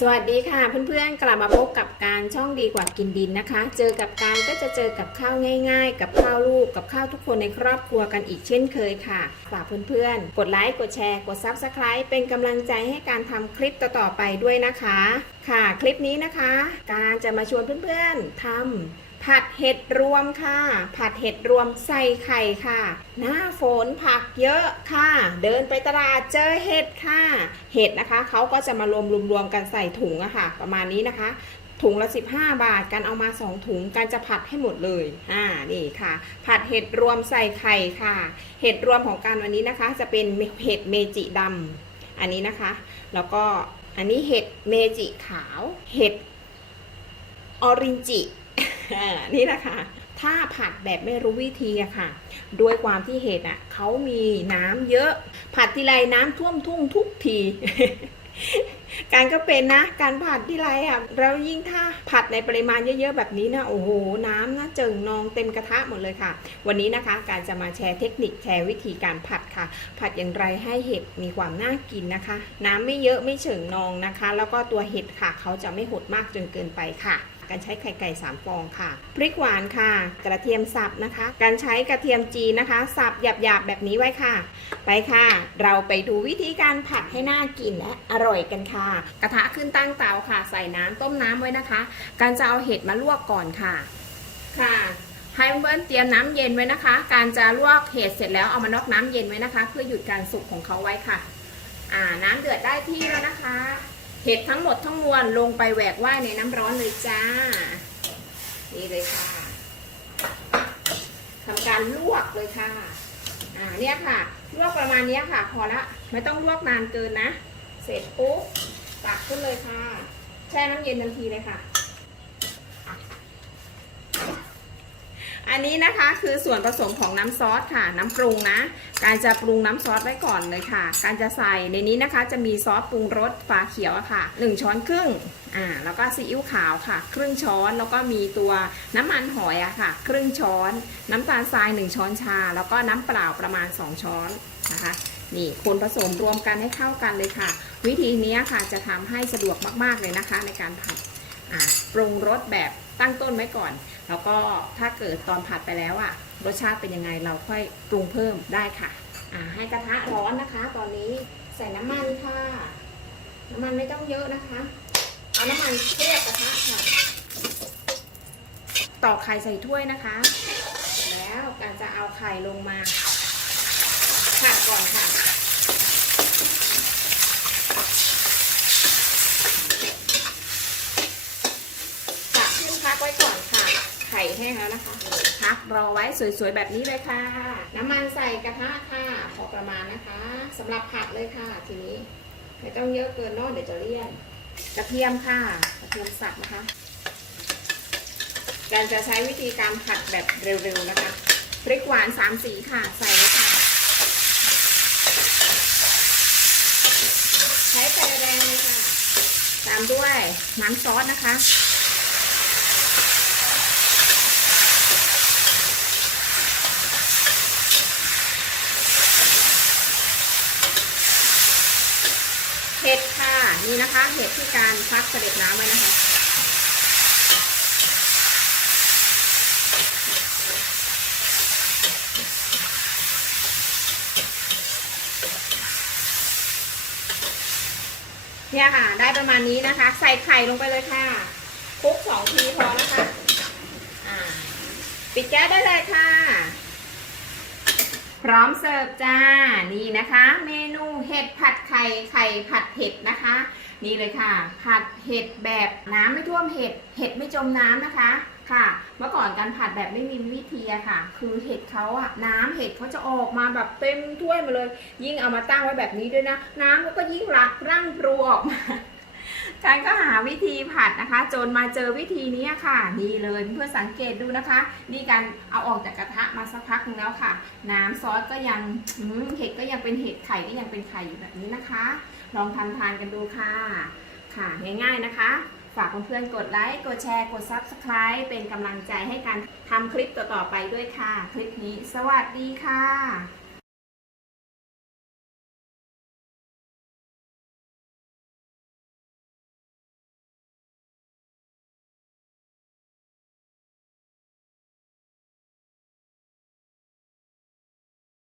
สวัสดีค่ะเพื่อนๆกลับมาพบกับการช่องดีกว่ากินดินนะคะ เจอกับการก็จะเจอกับข้าวง่าย ๆ กับข้าวลูกกับข้าวทุกคนในครอบครัวกันอีกเช่นเคยค่ะฝากเพื่อนๆ กดไลค์กดแชร์กดซับสไคร b ์เป็นกำลังใจให้การทำคลิปต่อๆไปด้วยนะคะ ค่ะคลิปนี้นะคะ การจะมาชวนเพื่อนๆทำ ผัดเห็ดรวมค่ะ ผัดเห็ดรวมใส่ไข่ค่ะ หน้าฝนผักเยอะค่ะ เดินไปตลาดเจอเห็ดค่ะ เห็ดนะคะเขาก็จะมารวมรวมๆกันใส่ถุงอะค่ะ ประมาณนี้นะคะ ถุงละ 15 บาทการเอามา 2 ถุงการจะผัดให้หมดเลย อ่า นี่ค่ะ ผัดเห็ดรวมใส่ไข่ค่ะ เห็ดรวมของการวันนี้นะคะ จะเป็นเห็ดเมจิดำอันนี้นะคะ แล้วก็อันนี้เห็ดเมจิขาว เห็ดออรินจิ นี่นะค่ะ ถ้าผัดแบบไม่รู้วิธีอะค่ะ ด้วยความที่เห็ดอะเขามีน้ำเยอะ ผัดทีไรน้ำท่วมทุ่งทุกที การก็เป็นนะ การผัดที่ไรอะแล้วยิ่งถ้าผัดในปริมาณเยอะๆแบบนี้นะโอ้โห น้ำนะเจิ่งนองเต็มกระทะหมดเลยค่ะ วันนี้นะคะ การจะมาแชร์เทคนิคแชร์วิธีการผัดค่ะ ผัดอย่างไรให้เห็ดมีความน่ากินนะคะ น้ำไม่เยอะไม่เฉิงนองนะคะ แล้วก็ตัวเห็ดค่ะ เขาจะไม่หดมากจนเกินไปค่ะการใช้ไข่ไก่3ฟองค่ะ พริกหวานค่ะ กระเทียมสับนะคะ การใช้กระเทียมจีนนะคะ สับหยาบๆแบบนี้ไว้ค่ะ ไปค่ะ เราไปดูวิธีการผัดให้น่ากินและอร่อยกันค่ะ กระทะขึ้นตั้งเตาค่ะ ใส่น้ำต้มน้ำไว้นะคะ การจะเอาเห็ดมาลวกก่อนค่ะค่ะให้เพื่อนเตรียมน้ำเย็นไว้นะคะ การจะลวกเห็ดเสร็จแล้วเอามานอกน้ำเย็นไว้นะคะ เพื่อหยุดการสุกของเขาไว้ค่ะ อ่าน้ำเดือดได้ที่แล้วนะคะ เห็ดทั้งหมดทั้งมวลลงไปแหวกว่ายในน้ำร้อนเลยจ้า นี่เลยค่ะทำการลวกเลยค่ะ อ่าเนี่ยค่ะ ลวกประมาณนี้ค่ะ พอละ ไม่ต้องลวกนานเกินนะ เสร็จปุ๊บตักขึ้นเลยค่ะ แช่น้ำเย็นทันทีเลยค่ะ อันนี้นะคะคือส่วนผสมของน้ำซอสค่ะ น้ำปรุงนะ การจะปรุงน้ำซอสไว้ก่อนเลยค่ะ การจะใส่ในนี้นะคะจะมีซอสปรุงรสฝาเขียวอะค่ะ 1 ช้อนครึ่งอ่าแล้วก็ซีอิ๊วขาวค่ะ ครึ่งช้อนแล้วก็มีตัวน้ำมันหอยอะค่ะ ครึ่งช้อน น้ำตาลทราย 1 ช้อนชา แล้วก็น้ำเปล่าประมาณ 2 ช้อนนะคะนี่คนผสมรวมกันให้เข้ากันเลยค่ะ วิธีนี้ค่ะจะทำให้สะดวกมากๆเลยนะคะในการผัดปรุงรสแบบ ตั้งต้นไว้ก่อน แล้วก็ถ้าเกิดตอนผัดไปแล้วอะรสชาติเป็นยังไงเราค่อยปรุงเพิ่มได้ค่ะอ่าให้กระทะร้อนนะคะ ตอนนี้ใส่น้ำมันค่ะ น้ำมันไม่ต้องเยอะนะคะ เอาน้ำมันเคลือบกระทะค่ะตอกไข่ใส่ถ้วยนะคะ แล้วการจะเอาไข่ลงมาผัดก่อนค่ะ ตักขึ้นพักไว้ก่อนค่ะ ไข่แห้งแล้วนะคะพักรอไว้สวยๆแบบนี้เลยค่ะ น้ำมันใส่กระทะค่ะพอประมาณนะคะสำหรับผัดเลยค่ะ ทีนี้ไม่ต้องเยอะเกินนอะเดี๋ยวจะเลี่ยนกระเทียมค่ะกระเทียมสับนะคะ การจะใช้วิธีการผัดแบบเร็วๆนะคะพริกหวานสามสีค่ะ ใส่เลยค่ะ ใช้ไฟแรงเลยค่ะ ตามด้วยน้ำซอสนะคะ เห็ดค่ะนี่นะคะ เห็ดที่การพักเสด็จน้ำไว้นะคะ เนี่ยค่ะ ได้ประมาณนี้นะคะ ใส่ไข่ลงไปเลยค่ะคลุกสองทีพอนะคะอ่าปิดแก๊สได้เลยค่ะ พร้อมเสิร์ฟจ้านี่นะคะ เมนู ไข่ไข่ผัดเห็ดนะคะ นี่เลยค่ะ ผัดเห็ดแบบน้ำไม่ท่วมเห็ดเห็ดไม่จมน้ำนะคะค่ะ เมื่อก่อนการผัดแบบไม่มีวิธีอะค่ะ คือเห็ดเขาอะน้ำเห็ดเขาจะออกมาแบบเต็มถ้วยมาเลย ยิ่งเอามาตั้งไว้แบบนี้ด้วยนะ น้ำก็ยิ่งรักร่างปรูออกมา การก็หาวิธีผัดนะคะ จนมาเจอวิธีนี้ค่ะนี่เลยเพื่อสังเกตดูนะคะ นี่การเอาออกจากกระทะมาสักพักนึงแล้วค่ะ น้ำซอสก็ยังเห็ดก็ยังเป็นเห็ดไข่ก็ยังเป็นไข่อยู่แบบนี้นะคะ ลองทำทานกันดูค่ะ ค่ะง่ายๆนะคะฝากเพื่อนๆ กดไลค์ กดแชร์ กด Subscribe เป็นกำลังใจให้การทำคลิปต่อๆไปด้วยค่ะ คลิปนี้ สวัสดีค่ะ